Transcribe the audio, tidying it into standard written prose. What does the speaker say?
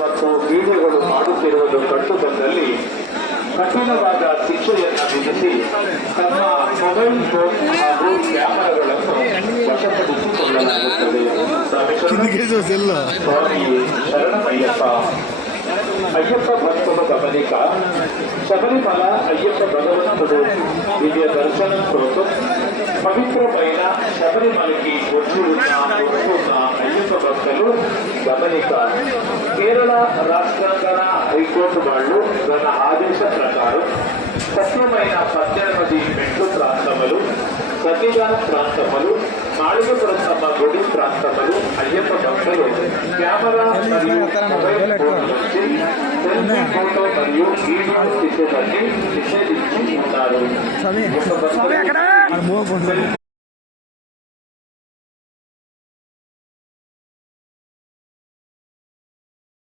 ಮತ್ತು ವೀಡಿಯೋಗಳು ಮಾಡುತ್ತಿರುವುದು ಕಂಡುಬಂದಲ್ಲಿ ಕಠಿಣವಾದ ಶಿಕ್ಷೆಯನ್ನು ವಿಧಿಸಿ ತಮ್ಮ ಮೊಬೈಲ್ ಫೋನ್ ಹಾಗೂ ಕ್ಯಾಮರಾಗಳನ್ನು ವಶಪಡಿಸಿಕೊಳ್ಳಲಾಗುತ್ತದೆ. ಸ್ವಾಮಿ ಶರಣಮಯ್ಯಪ್ಪ. అయ్యప్ప భక్తుల గమనిక. శబరిమల అయ్యప్ప భగవంతుడు దివ్య దర్శనం కోసం పవిత్రమైన శబరిమలకి వస్తున్న అయ్యప్ప భక్తులు గమనిక. కేరళ రాష్ట్రాంగన హైకోర్టు వాళ్ళు తన ఆదేశ ప్రకారం సత్యమైన 18 మెట్లు ప్రాంతములు, సన్నిధాన ప్రాంతములు, మాళిగపురం తమ గుడి ప్రాంతములు అయ్యప్ప భక్తులు కెమెరా మరియు మొబైల్ ఫోన్ నుంచి సెల్ఫీ ఫోటో మరియు వీడియో తీసేదాన్ని నిషేధించి ఉన్నారు.